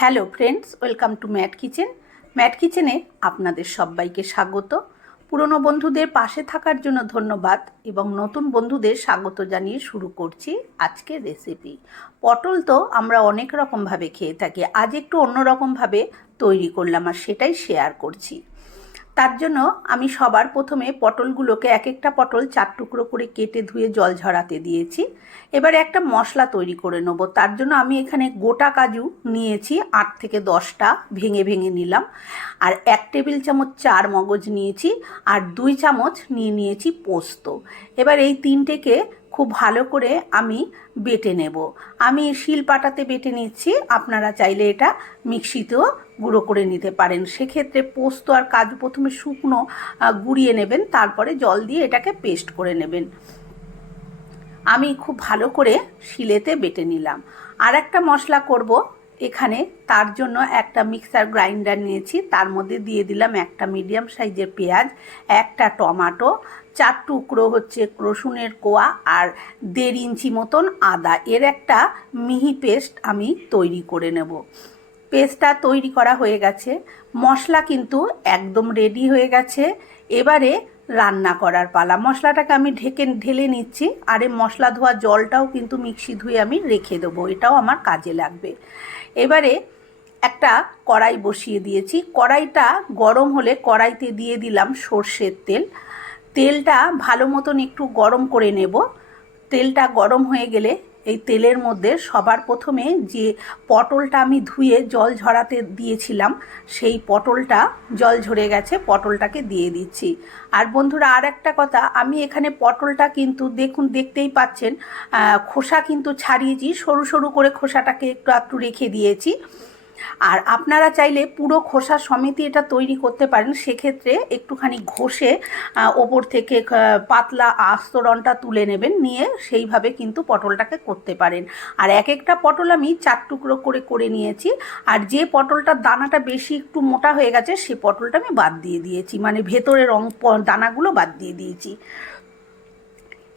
Hello friends, welcome to Matt kitchen. Matt কিচেনে আপনাদের সবাইকে স্বাগত। পুরনো বন্ধুদের পাশে থাকার জন্য ধন্যবাদ এবং নতুন বন্ধুদের স্বাগত জানিয়ে শুরু করছি আজকের রেসিপি পটল তো আমরা অনেক রকমভাবে খেয়ে থাকি, আজ একটু অন্যরকমভাবে তৈরি করলাম আর সেটাই শেয়ার করছি। তার জন্য আমি সবার প্রথমে পটলগুলোকে এক একটা পটল চার টুকরো করে কেটে ধুয়ে জল ঝরাতে দিয়েছি। এবারে একটা মশলা তৈরি করে নেব। তার জন্য আমি এখানে গোটা কাজু নিয়েছি, আট থেকে দশটা ভেঙে ভেঙে নিলাম। আর এক টেবিল চামচ চার মগজ নিয়েছি, আর দুই চামচ নিয়ে নিয়েছি পোস্ত। এবার এই তিনটেকে খুব ভালো করে আমি বেটে নেব। আমি শিল পাটাতে বেটে নিচ্ছি, আপনারা চাইলে এটা মিক্সিতেও গুঁড়ো করে নিতে পারেন। সেক্ষেত্রে পোস্ত আর কাজু প্রথমে শুকনো গুঁড়িয়ে নেবেন, তারপরে জল দিয়ে এটাকে পেস্ট করে নেবেন। আমি খুব ভালো করে শিলেতে বেটে নিলাম। আর একটা মশলা করব এখানে তার জন্য একটা মিক্সার গ্রাইন্ডার নিয়েছি। তার মধ্যে দিয়ে দিলাম একটা মিডিয়াম সাইজের পেঁয়াজ, একটা টমাটো, চার টুকরো হচ্ছে রসুনের কোয়া আর দেড় ইঞ্চি মতন আদা। এর একটা মিহি পেস্ট আমি তৈরি করে নেব। পেস্টটা তৈরি করা হয়ে গেছে। মশলা কিন্তু একদম রেডি হয়ে গেছে। এবারে রান্না করার পালা। মশলাটাকে আমি ঢেকে, ঢেলে নিচ্ছি। আর এই মশলা ধোয়া জলটাও কিন্তু মিক্সি ধুয়ে আমি রেখে দেবো। এটাও আমার কাজে লাগবে। এবারে একটা কড়াই বসিয়ে দিয়েছি। কড়াইটা গরম হলে কড়াইতে দিয়ে দিলাম সর্ষের তেল। তেলটা ভালো মতন একটু গরম করে নেব। তেলটা গরম হয়ে গেলে এই তেলের মধ্যে সবার প্রথমে যে পটলটা আমি ধুয়ে জল ঝরাতে দিয়েছিলাম, সেই পটলটা জল ঝরে গেছে, পটলটাকে দিয়ে দিচ্ছি। আর বন্ধুরা আর একটা কথা, আমি এখানে পটলটা কিন্তু দেখুন, দেখতেই পাচ্ছেন খোসা কিন্তু ছাড়িয়েছি, সরু সরু করে খোসাটাকে একটু একটু রেখে দিয়েছি। আর আপনারা চাইলে পুরো খোসা সমিতি এটা তৈরি করতে পারেন। সেক্ষেত্রে একটুখানি ঘষে ওপর থেকে পাতলা আস্তরণটা তুলে নেবেন। নিয়ে সেইভাবে কিন্তু পটলটাকে করতে পারেন। আর এক একটা পটল আমি চার টুকরো করে করে নিয়েছি। আর যে পটলটার দানাটা বেশি একটু মোটা হয়ে গেছে, সে পটলটা আমি বাদ দিয়ে দিয়েছি। মানে ভেতরে রং দানাগুলো বাদ দিয়ে দিয়েছি।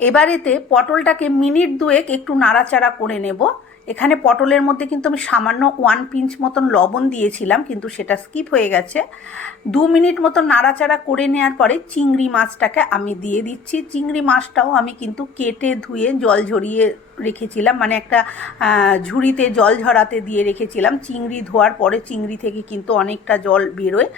এবারেতে পটলটাকে মিনিট দুয়েক একটু নাড়াচাড়া করে নেব। এখানে পটলের মধ্যে কিন্তু আমি সামান্য ওয়ান পিঞ্চ মতন লবণ দিয়েছিলাম, কিন্তু সেটা স্কিপ হয়ে গেছে। দু মিনিট মতো নাড়াচাড়া করে নেওয়ার পরে চিংড়ি মাছটাকে আমি দিয়ে দিচ্ছি। চিংড়ি মাছটাও আমি কিন্তু কেটে ধুয়ে জল ঝরিয়ে রেখেছিলাম মানে একটা ঝুড়িতে জল ঝরাতে দিয়ে রেখেছিলাম। চিংড়ি ধোয়ার পরে চিংড়ি থেকে কিন্তু অনেকটা জল বেরোয়।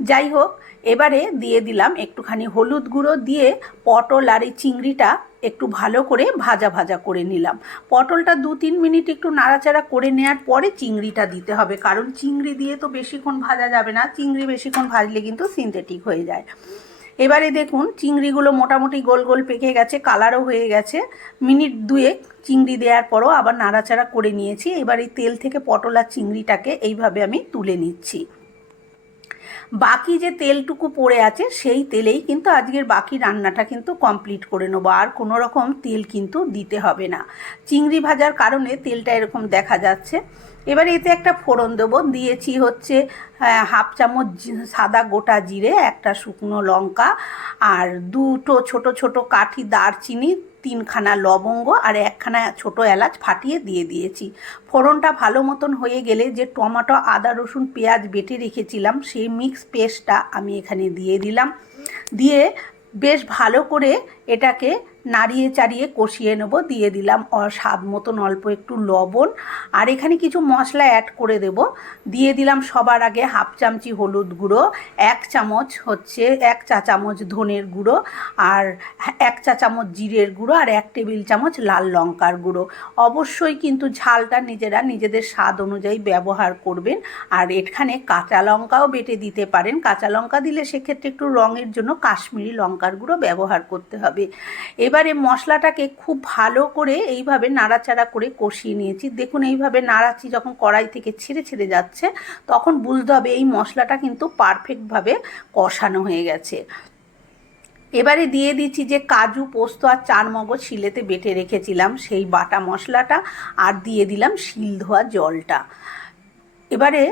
যাই হোক, এবারে দিয়ে দিলাম একটুখানি হলুদ গুঁড়ো দিয়ে পটল আর এই চিংড়িটা একটু ভালো করে ভাজা ভাজা করে নিলাম। পটলটা দু তিন মিনিট একটু নাড়াচাড়া করে নেওয়ার পরে চিংড়িটা দিতে হবে, কারণ চিংড়ি দিয়ে তো বেশিক্ষণ ভাজা যাবে না। চিংড়ি বেশিক্ষণ ভাজলে কিন্তু সিনথেটিক হয়ে যায়। এবারে দেখুন, চিংড়িগুলো মোটামুটি গোল গোল পেকে গেছে, কালারও হয়ে গেছে। মিনিট দুয়েক চিংড়ি দেওয়ার পরও আবার নাড়াচাড়া করে নিয়েছি। এবার এই তেল থেকে পটল আর চিংড়িটাকে এইভাবে আমি তুলে নিচ্ছি। বাকি যে তেলটুকু পড়ে আছে, সেই তেলেই কিন্তু আজকের বাকি রান্নাটা কিন্তু কমপ্লিট করে নেব। আর কোনো রকম তেল কিন্তু দিতে হবে না। চিংড়ি ভাজার কারণে তেলটা এরকম দেখা যাচ্ছে। এবার এতে একটা ফোড়ন দেবো। দিয়েছি হচ্ছে হাফ চামচ সাদা গোটা জিরে, একটা শুকনো লঙ্কা আর দুটো ছোট ছোট কাঠি দারচিনি তিনখানা লবঙ্গ আর একখানা ছোট এলাচ ফাটিয়ে দিয়ে দিয়েছি। ফোড়নটা ভালো মতন হয়ে গেলে যে টমাটো, আদা, রসুন, পেঁয়াজ বেটে রেখেছিলাম, সেই মিক্স পেস্টটা আমি এখানে দিয়ে দিলাম। দিয়ে বেশ ভালো করে এটাকে নাড়িয়ে চাড়িয়ে কষিয়ে নেব, দিয়ে দিলাম স্বাদ মতন অল্প একটু লবণ। আর এখানে কিছু মশলা অ্যাড করে দেব। দিয়ে দিলাম সবার আগে হাফ চামচি হলুদ গুঁড়ো, এক চামচ হচ্ছে, এক চা চামচ ধনের গুঁড়ো, আর এক চা চামচ জিরের গুঁড়ো, আর এক টেবিল চামচ লাল লঙ্কার গুঁড়ো। অবশ্যই কিন্তু ঝালটা নিজেরা নিজেদের স্বাদ অনুযায়ী ব্যবহার করবেন। আর এখানে কাঁচা লঙ্কাও বেটে দিতে পারেন। কাঁচা লঙ্কা দিলে সেক্ষেত্রে একটু রঙের জন্য কাশ্মীরি লঙ্কার গুঁড়ো ব্যবহার করতে হবে। এবার এবারে মশলাটাকে খুব ভালো করে এইভাবে নাড়াচাড়া করে কষিয়ে নিয়েছি। দেখুন, এইভাবে নাড়াচ্ছি যখন কড়াই থেকে ছেড়ে ছেড়ে যাচ্ছে, তখন বুঝতে হবে এই মশলাটা কিন্তু পারফেক্টভাবে কষানো হয়ে গেছে। এবারে দিয়ে দিচ্ছি যে কাজু, পোস্ত আর চার মগজ শিলেতে বেটে রেখেছিলাম সেই বাটা মশলাটা, আর দিয়ে দিলাম শিল ধোয়া জলটা। এবারে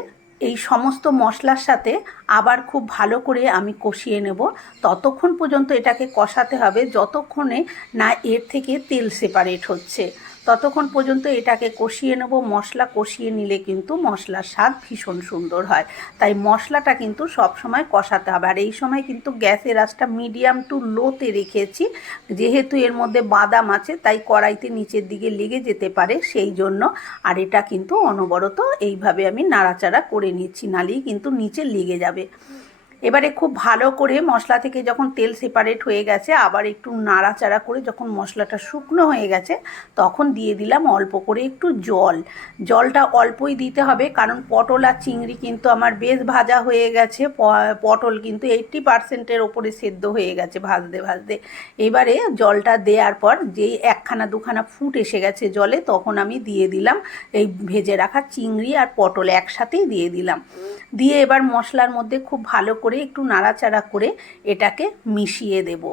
এই সমস্ত মশলার সাথে আবার খুব ভালো করে আমি কষিয়ে নেব। ততক্ষণ পর্যন্ত এটাকে কষাতে হবে, যতক্ষণে না এর থেকে তেল সেপারেট হচ্ছে। ততক্ষণ পর্যন্ত এটাকে কষিয়ে নেব। মশলা কষিয়ে নিলে কিন্তু মশলার স্বাদ ভীষণ সুন্দর হয়। তাই মশলাটা কিন্তু সব সময় কষাতে হবে। আর এই সময় কিন্তু গ্যাসের আঁচটা মিডিয়াম টু লোতে রেখেছি। যেহেতু এর মধ্যে বাদাম আছে, তাই কড়াইতে নিচের দিকে লেগে যেতে পারে সেই জন্য। আর এটা কিন্তু অনবরত এইভাবে আমি নাড়াচাড়া করে নিচ্ছি নালেই কিন্তু নিচে লেগে যাবে। এবারে খুব ভালো করে মশলা থেকে যখন তেল সেপারেট হয়ে গেছে, আবার একটু নাড়াচাড়া করে যখন মশলাটা শুকনো হয়ে গেছে, তখন দিয়ে দিলাম অল্প করে একটু জল। জলটা অল্পই দিতে হবে, কারণ পটল আর চিংড়ি কিন্তু আমার বেশ ভাজা হয়ে গেছে। পটল কিন্তু এইট্টি পার্সেন্টের ওপরে সেদ্ধ হয়ে গেছে ভাজতে ভাজতে। এবারে জলটা দেওয়ার পর যেই একখানা, দুখানা ফুট এসে গেছে জলে, তখন আমি দিয়ে দিলাম এই ভেজে রাখা চিংড়ি আর পটল একসাথেই দিয়ে দিলাম। দিয়ে এবার মশলার মধ্যে খুব ভালো করে একটু নাড়াচাড়া করে এটাকে মিশিয়ে দেবো।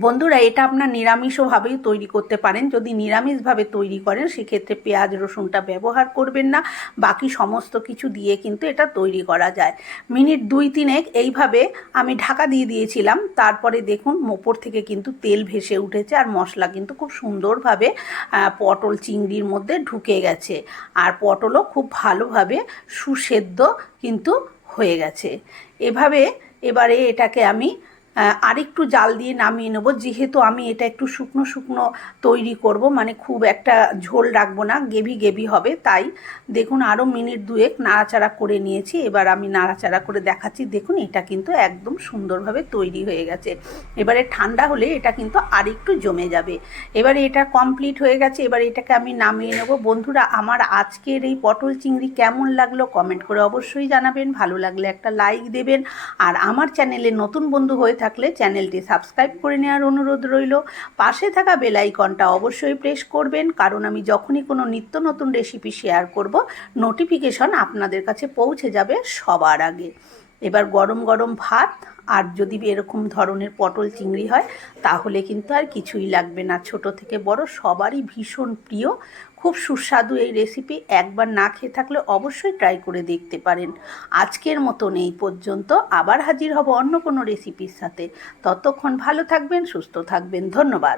বন্ধুরা, এটা আপনার নিরামিষভাবেই তৈরি করতে পারেন। যদি নিরামিষভাবে তৈরি করেন, সেক্ষেত্রে পেঁয়াজ, রসুনটা ব্যবহার করবেন না। বাকি সমস্ত কিছু দিয়ে কিন্তু এটা তৈরি করা যায়। মিনিট দুই তিনেক এইভাবে আমি ঢাকা দিয়ে দিয়েছিলাম। তারপরে দেখুন, ওপর থেকে কিন্তু তেল ভেসে উঠেছে আর মশলা কিন্তু খুব সুন্দরভাবে পটল চিংড়ির মধ্যে ঢুকে গেছে। আর পটলও খুব ভালোভাবে সুসেদ্ধ কিন্তু হয়ে গেছে। এভাবে এবারে এটাকে আমি আরেকটু জাল দিয়ে নামিয়ে নেব। যেহেতু আমি এটা একটু শুকনো শুকনো তৈরি করব মানে খুব একটা ঝোল রাখব না গেভি গেভি হবে, তাই দেখুন আরও মিনিট দুয়েক নাড়াচাড়া করে নিয়েছি। এবার আমি নাড়াচাড়া করে দেখাচ্ছি, দেখুন এটা কিন্তু একদম সুন্দরভাবে তৈরি হয়ে গেছে। এবারে ঠান্ডা হলে এটা কিন্তু আরেকটু জমে যাবে। এবারে এটা কমপ্লিট হয়ে গেছে, এবার এটাকে আমি নামিয়ে নেব। বন্ধুরা, আমার আজকের এই পটল চিংড়ি কেমন লাগল কমেন্ট করে অবশ্যই জানাবেন। ভালো লাগলে একটা লাইক দেবেন। আর আমার চ্যানেলে নতুন বন্ধু হয়ে থাকলে চ্যানেলটি সাবস্ক্রাইব করে নেওয়ার অনুরোধ রইল। পাশে থাকা বেল আইকনটা অবশ্যই প্রেস করবেন, কারণ আমি যখনই কোনো নিত্য নতুন রেসিপি শেয়ার করব, নোটিফিকেশন আপনাদের কাছে পৌঁছে যাবে সবার আগে। এবার গরম গরম ভাত আর যদি এরকম ধরনের পটল চিংড়ি হয়, তাহলে কিন্তু আর কিছুই লাগবে না। ছোট থেকে বড় সবারই ভীষণ প্রিয়। খুব সুস্বাদু এই রেসিপি একবার না খেয়ে থাকলে অবশ্যই ট্রাই করে দেখতে পারেন। আজকের মতন এই পর্যন্ত। আবার হাজির হব অন্য কোনো রেসিপির সাথে। ততক্ষণ ভালো থাকবেন, সুস্থ থাকবেন। ধন্যবাদ।